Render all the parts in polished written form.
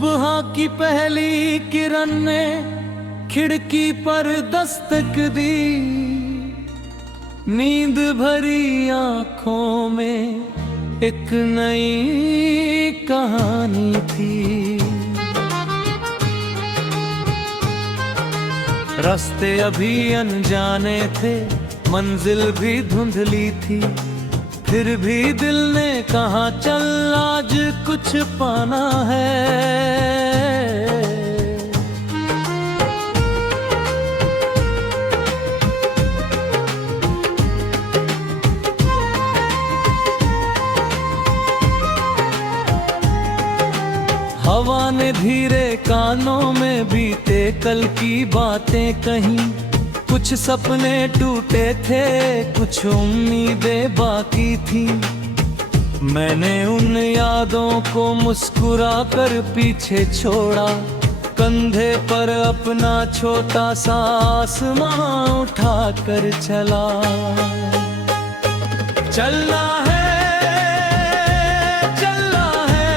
सुबह की पहली किरण ने खिड़की पर दस्तक दी, नींद भरी आंखों में एक नई कहानी थी। रास्ते अभी अनजाने थे, मंजिल भी धुंधली थी, फिर भी दिल ने कहा चल आज कुछ पाना है। हवा ने धीरे कानों में बीते कल की बातें कहीं, कुछ सपने टूटे थे, कुछ उम्मीदें बाकी थी। मैंने उन यादों को मुस्कुरा कर पीछे छोड़ा, कंधे पर अपना छोटा सा आसमां उठा कर चला। चलना है, चलना है,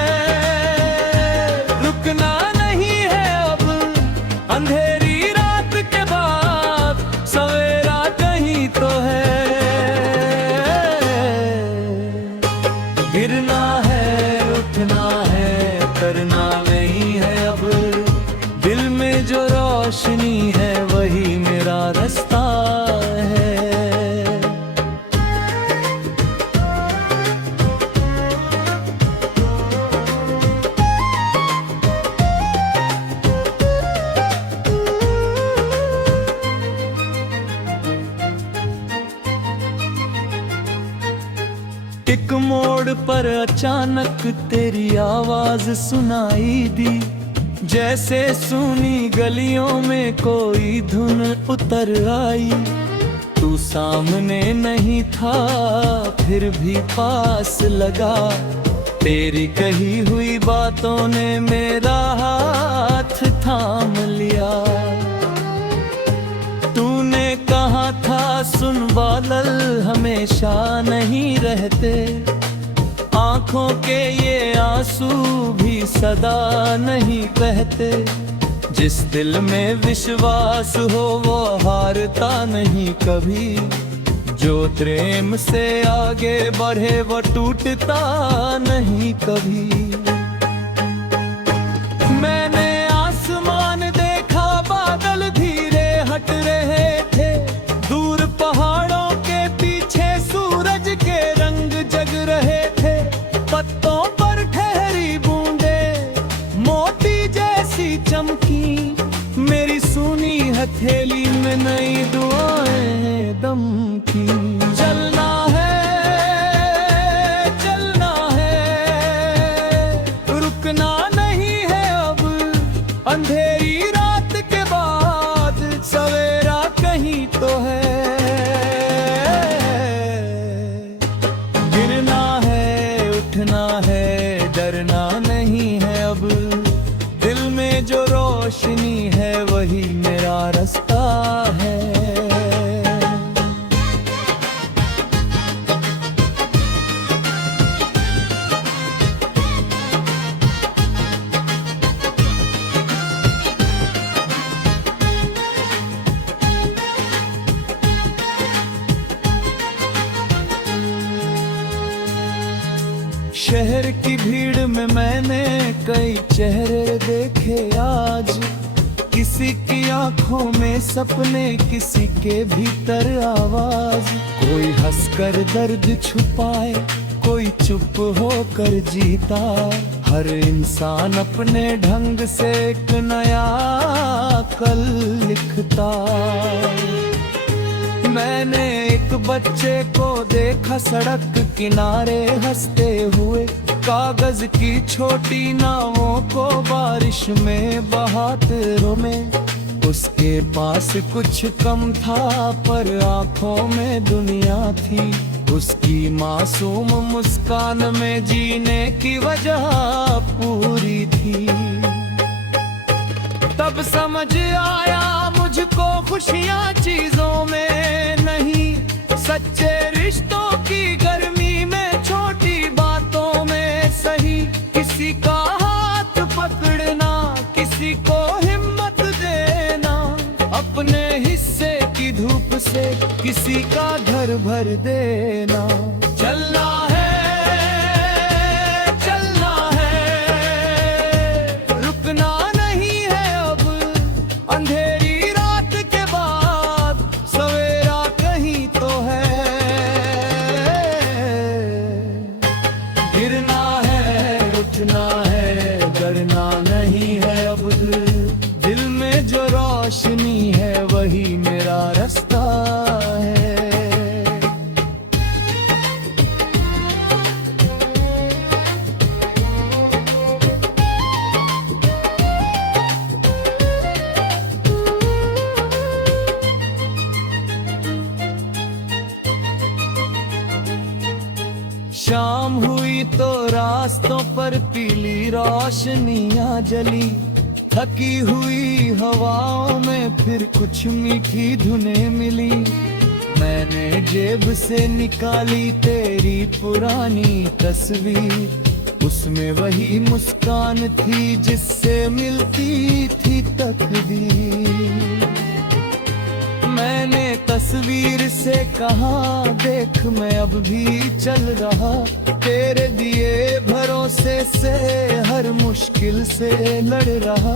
रुकना नहीं है अब। अंधेरी रात के बाद सवेरा कहीं तो है। गिरना है, उठना है, करना नहीं है अब। दिल में जो रोशनी है वही मेरा रास्ता है। एक मोड़ पर अचानक तेरी आवाज सुनाई दी, जैसे सुनी गलियों में कोई धुन उतर आई। तू सामने नहीं था फिर भी पास लगा, तेरी कही हुई बातों ने मेरा हाथ थाम लिया। तूने कहा था सुन बादल हमेशा नहीं रहते, आंखों के ये आंसू भी सदा नहीं बहते। जिस दिल में विश्वास हो वो हारता नहीं कभी, जो प्रेम से आगे बढ़े वो टूटता नहीं कभी। मैंने आसमान देखा, बादल धीरे हट रहे थे, दूर पहाड़ों के पीछे सूरज के रंग जग रहे थे। पत्तों पर ठहरी बूंदे मोती जैसी चमकी, मेरी सुनी हथेली में नई दुआएं दम की। चलना है, चलना है, रुकना नहीं है अब। अंधेरी रात के बाद सवेरा कहीं तो है। गिरना है, उठना है, डरना नहीं है अब। दिल में जो रोशनी है वही मेरा रास्ता है। शहर की भीड़ में मैंने कई चेहरे देखे आज, किसी की आंखों में सपने, किसी के भीतर आवाज। कोई हंसकर दर्द छुपाए, कोई चुप होकर जीता। हर इंसान अपने ढंग से एक नया कल लिखता। मैंने एक बच्चे को देखा सड़क किनारे हंसते हुए, कागज की छोटी नावों को बारिश में बहाते रोमे। उसके पास कुछ कम था पर आंखों में दुनिया थी, उसकी मासूम मुस्कान में जीने की वजह पूरी थी। तब समझ आया मुझको खुशियाँ चीजों में नहीं, सच्चे रिश्तों की गर्मी में, छोटी बातों में सही। किसी का हाथ पकड़ना जेब से किसी का घर भर देना। चलना है, चलना है, रुकना नहीं है अब। अंधेरी रात के बाद सवेरा कहीं तो है। गिरना है, उठना है, डरना नहीं है अब। दिल में जो रोशनी है वही मेरा रास्ता है। शाम हुई तो रास्तों पर पीली रोशनियां जली। थकी हुई हवाओं में फिर कुछ मीठी धुनें मिली। मैंने जेब से निकाली तेरी पुरानी तस्वीर। उसमें वही मुस्कान थी जिससे मिलती थी तकदीर। मैंने तस्वीर से कहा, देख मैं अब भी चल रहा। तेरे दिए भरोसे से हर मुश्किल से लड़ रहा।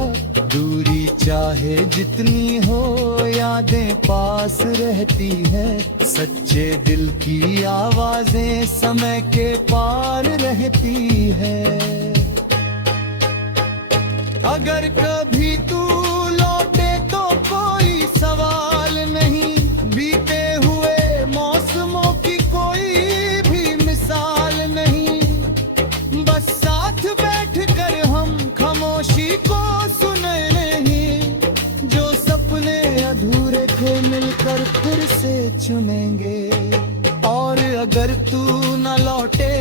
दूरी चाहे जितनी हो यादें पास रहती है। सच्चे दिल की आवाजें समय के पार रहती है। अगर कभी तू लौटे तो कोई सवाल नहीं। बीते हुए मौसमों की कोई भी मिसाल नहीं। बस साथ बैठकर हम खामोशी को सुने नहीं। जो सपने अधूरे थे मिलकर फिर से चुनेंगे। और अगर तू न लौटे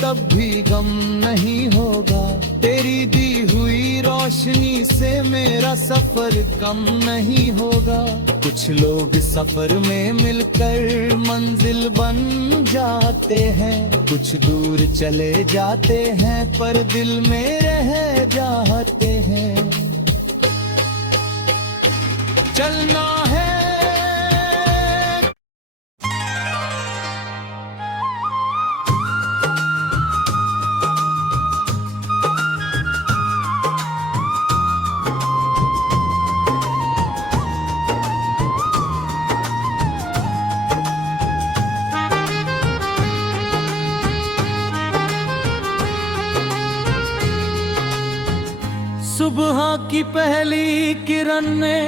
तब भी गम नहीं होगा। तेरी दी हुई रोशनी से मेरा सफर कम नहीं होगा। कुछ लोग सफर में मिलकर मंजिल बन जाते हैं। कुछ दूर चले जाते हैं पर दिल में रह जाते हैं। चलना है, सुबह की पहली किरण ने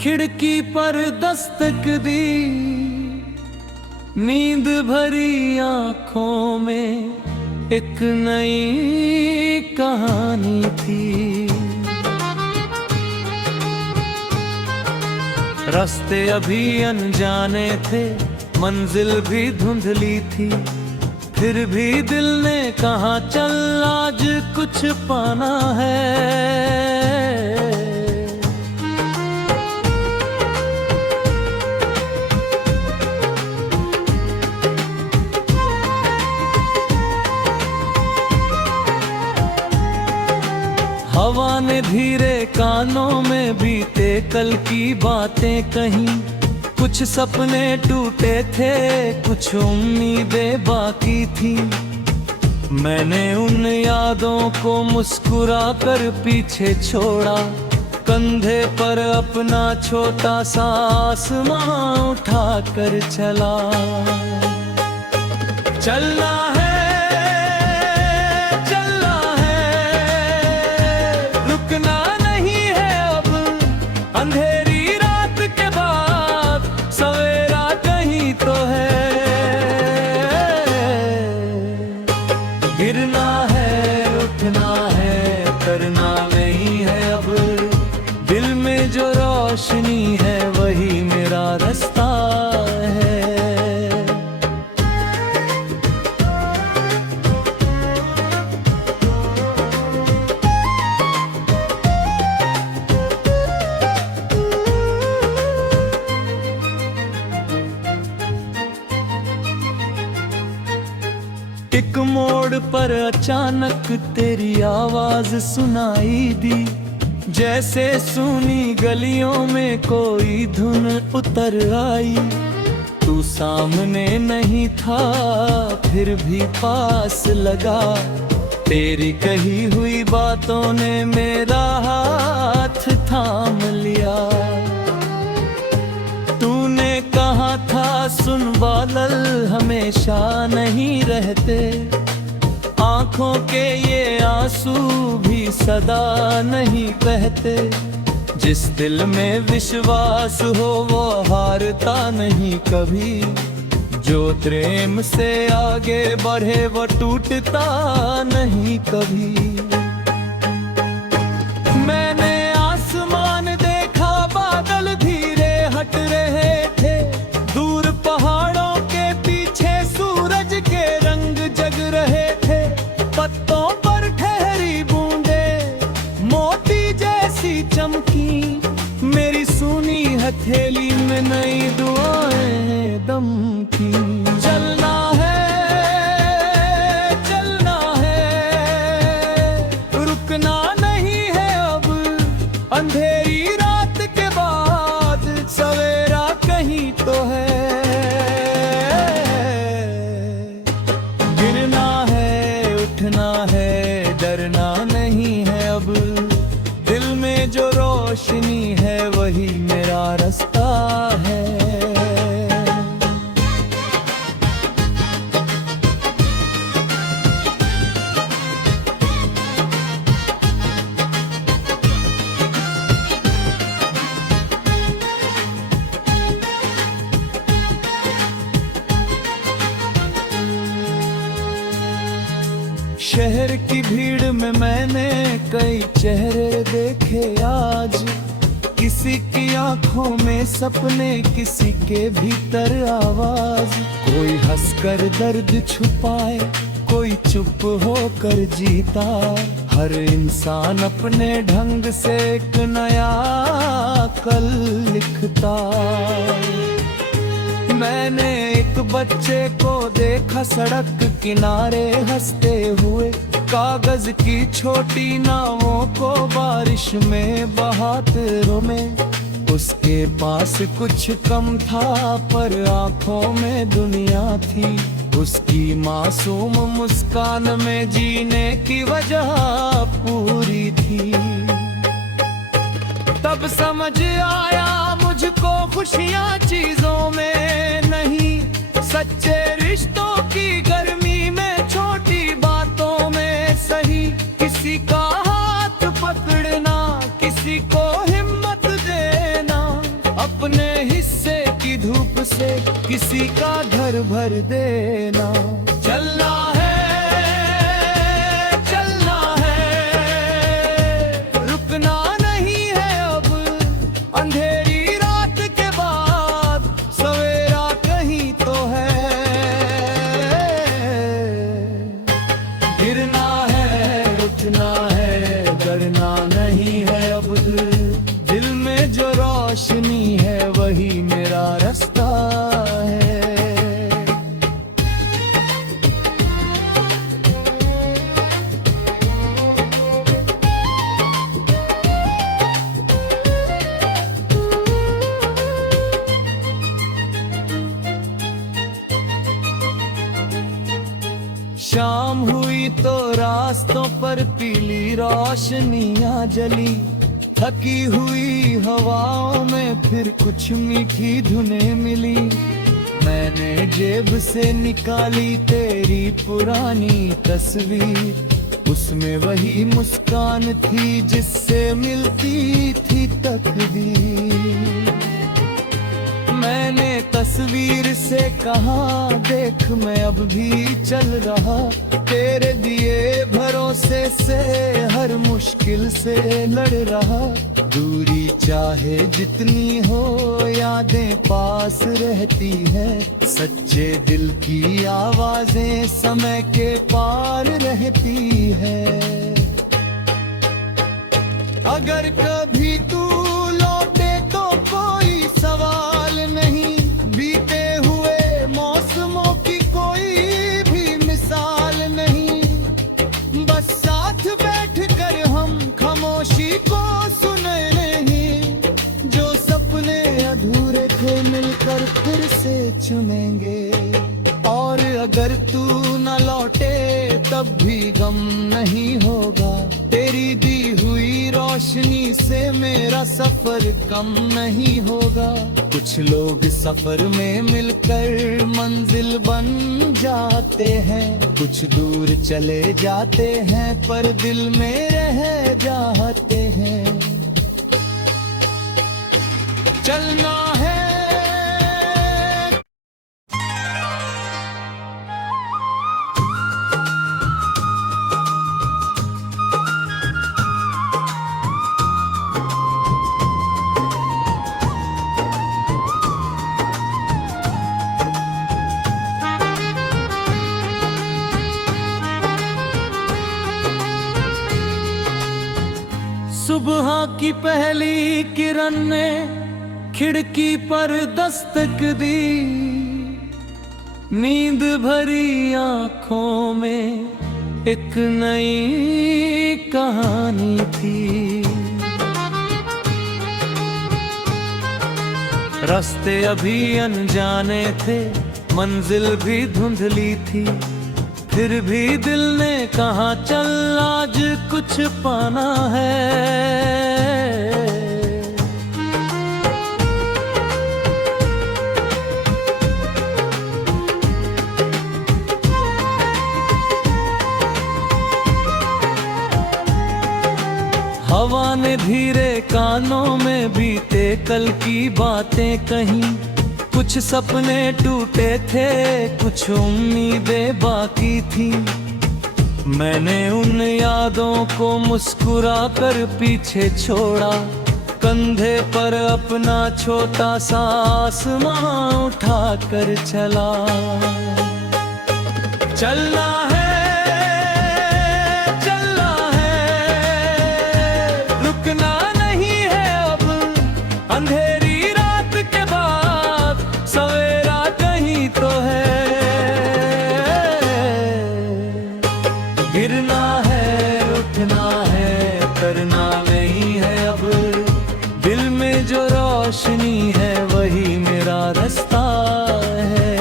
खिड़की पर दस्तक दी। नींद भरी आंखों में एक नई कहानी थी। रास्ते अभी अनजाने थे, मंजिल भी धुंधली थी। फिर भी दिल ने कहा चल आज कुछ पाना है। हवा ने धीरे कानों में बीते कल की बातें कहीं। कुछ सपने टूटे थे, कुछ उम्मीदें बाकी थी। मैंने उन यादों को मुस्कुरा कर पीछे छोड़ा। कंधे पर अपना छोटा सा आसमां उठा कर चला। चलना है, चलना है, रुकना नहीं है अब। अंधेरी रात के बाद सवेरा कहीं तो है। गिरना है, उठना है, करना नहीं है अब। दिल में जो रोशनी है वही मेरा रास्ता है। एक मोड़ पर अचानक तेरी आवाज सुनाई दी। जैसे सुनी गलियों में कोई धुन उतर आई। तू सामने नहीं था फिर भी पास लगा, तेरी कही हुई बातों ने मेरा हाथ थाम लिया। तूने कहा था सुन बादल हमेशा नहीं रहते, आंखों के ये आंसू भी सदा नहीं बहते। जिस दिल में विश्वास हो वो हारता नहीं कभी, जो प्रेम से आगे बढ़े वो टूटता नहीं कभी। मैंने आसमान देखा, बादल धीरे हट रहे थे, दूर पहाड़ों के पीछे सूरज के रंग जग रहे थे। पत्तों पर ठहरी बूंदे मोती जैसी चमकी, मेरी सुनी हथेली में नई दुआएं दम की। चलना है, रुकना नहीं है अब, अंधेरी रात के बाद सवेरा कहीं तो है। गिरना है, उठना है, डरना नहीं है अब, दिल में जो रोशनी है वही मेरा रास्ता है। शहर की भीड़ में मैंने कई चेहरे देखे आज, किसी की आंखों में सपने, किसी के भीतर आवाज। कोई हंसकर दर्द छुपाए, कोई चुप होकर जीता, हर इंसान अपने ढंग से एक नया कल लिखता। मैंने एक बच्चे को देखा सड़क किनारे हंसते हुए, कागज की छोटी नावों को बारिश में बहाते में। उसके पास कुछ कम था पर आंखों में दुनिया थी, उसकी मासूम मुस्कान में जीने की वजह पूरी थी। तब समझ आया मुझको खुशियाँ चीजों में नहीं, सच्चे रिश्तों की गर्मी में, छोटी बातों में सही। किसी का हाथ पकड़ना, किसी को हिम्मत देना, अपने हिस्से की धूप से किसी का घर भर देना। चलना है, रुकना नहीं है अब, अंधेरी रात के बाद सवेरा कहीं तो है। गिरना है, उठना है, डरना नहीं है अब, दिल में जो रोशनी है वही मेरा रास्ता है। शाम हुई तो रास्तों पर पीली रोशनियां जली, थकी हुई हवाओं में फिर कुछ मीठी धुनें मिली। मैंने जेब से निकाली तेरी पुरानी तस्वीर, उसमें वही मुस्कान थी जिससे मिलती थी तकदीर। मैंने तस्वीर से कहा देख मैं अब भी चल रहा, तेरे दिए भरोसे से हर मुश्किल से लड़ रहा। दूरी चाहे जितनी हो यादें पास रहती है, सच्चे दिल की आवाजें समय के पार रहती है। अगर कभी तू लौटे तो कोई सवाल नहीं, बीते हुए मौसमों की कोई भी मिसाल नहीं, बस साथ बैठकर हम खामोशी को से चुनेंगे। और अगर तू न लौटे तब भी गम नहीं होगा, तेरी दी हुई रोशनी से मेरा सफर कम नहीं होगा। कुछ लोग सफर में मिलकर मंजिल बन जाते हैं, कुछ दूर चले जाते हैं पर दिल में रह जाते हैं। चलना है सुबह की पहली किरण ने खिड़की पर दस्तक दी, नींद भरी आंखों में एक नई कहानी थी। रास्ते अभी अनजाने थे, मंजिल भी धुंधली थी, फिर भी दिल ने कहा चल आज कुछ पाना है। हवा ने धीरे कानों में बीते कल की बातें कहीं, कुछ सपने टूटे थे, कुछ उम्मीदें बाकी थी। मैंने उन यादों को मुस्कुरा कर पीछे छोड़ा, कंधे पर अपना छोटा सा आसमां उठा कर चला। चलना है, चलना है, रुकना नहीं है अब। अंधेरी रात के बाद सवेरा कहीं तो है। गिरना है, उठना है, करना नहीं है अब। दिल में जो रोशनी है वही मेरा रास्ता है।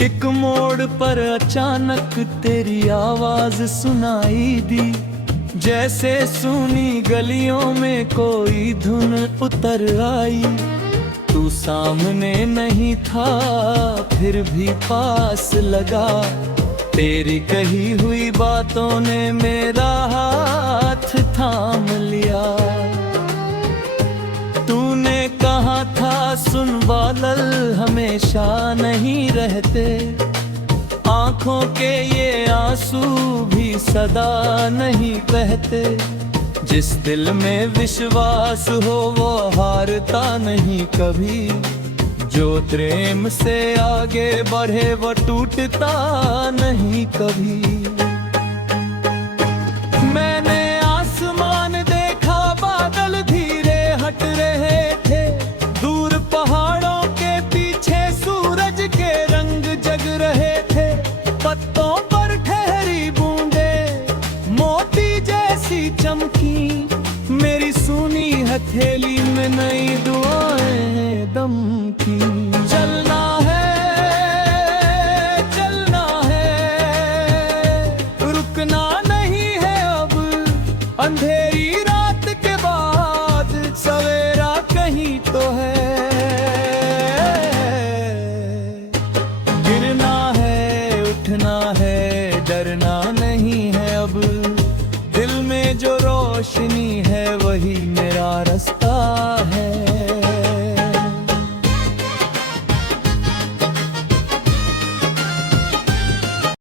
एक मोड़ पर अचानक तेरी आवाज सुनाई दी, जैसे सुनी गलियों में कोई धुन उतर आई। तू सामने नहीं था फिर भी पास लगा, तेरी कही हुई बातों ने मेरा हाथ थाम लिया। तूने कहा था सुन बादल हमेशा नहीं रहते, आंखों के ये आंसू भी सदा नहीं बहते। जिस दिल में विश्वास हो वो हारता नहीं कभी, जो प्रेम से आगे बढ़े वो टूटता नहीं कभी। मैंने आसमान देखा, बादल धीरे हट रहे थे, दूर पहाड़ों के पीछे सूरज के रंग जग रहे थे। पत्तों पर ठहरी बूंदे मोती जैसी चमकी, मेरी सुनी हथेली में नई